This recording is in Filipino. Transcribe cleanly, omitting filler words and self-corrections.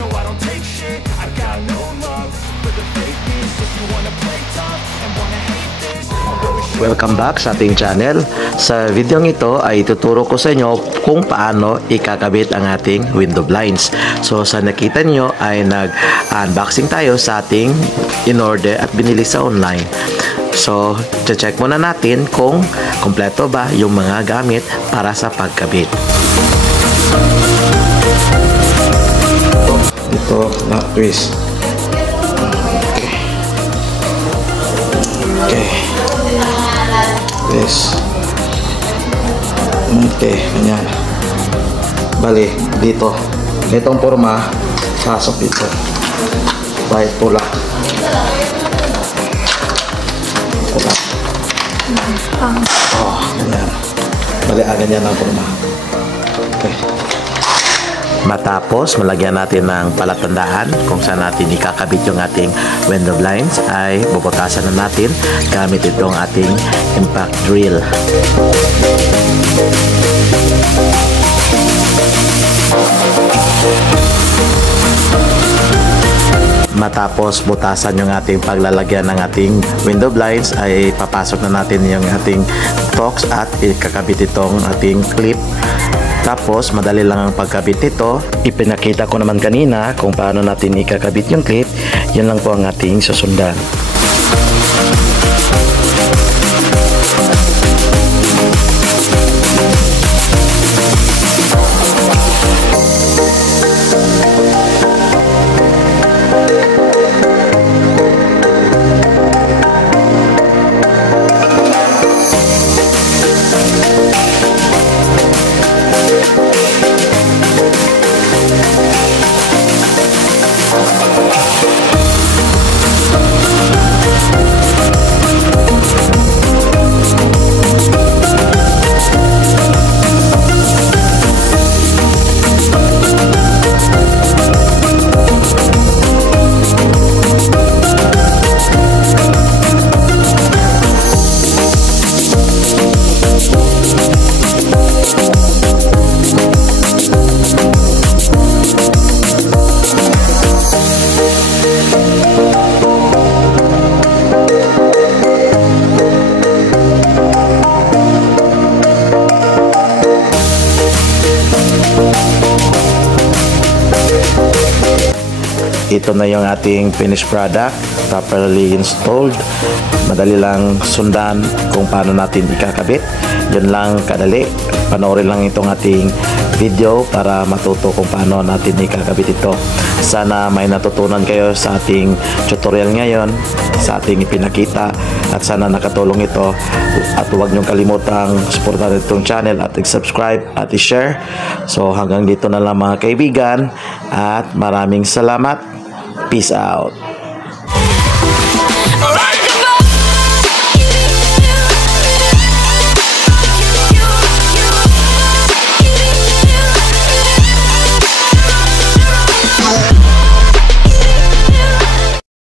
No, I don't take shit, I got no love for the fakeness. If you wanna play tough and wanna hate this, Welcome back sa ating channel. Sa video ito ay ituturo ko sa inyo kung paano ikakabit ang ating window blinds. So sa nakita nyo ay nag-unboxing tayo sa ating in-order at binili sa online. So check muna natin kung kompleto ba yung mga gamit para sa pagkabit. Ito na twist. Okay. Yes. Okay, ganyan. Bali, dito. Itong forma, pasok dito. Right, tulak. Tulak. Oh, ganyan. Bali, ganyan ang forma. Okay. Matapos malagyan natin ng palatandaan kung saan natin ikakabit yung ating window blinds, ay bubutasan na natin gamit itong ating impact drill. Matapos butasan yung ating paglalagyan ng ating window blinds, ay papasok na natin yung ating Torx at ikakabit itong ating clip. Tapos madali lang ang pagkabit nito. Ipinakita ko naman kanina kung paano natin ikakabit yung clip. Yan lang po ang ating susundan. Ito na yung ating finished product, properly installed. Madali lang sundan kung paano natin ikakabit. Yan lang kadali. Panoorin lang itong ating video para matuto kung paano natin ikakabit ito. Sana may natutunan kayo sa ating tutorial ngayon, sa ating ipinakita, at sana nakatulong ito. At huwag niyong kalimutang supportan itong channel at i-subscribe at i-share. So hanggang dito na lang mga kaibigan, at maraming salamat. Peace out.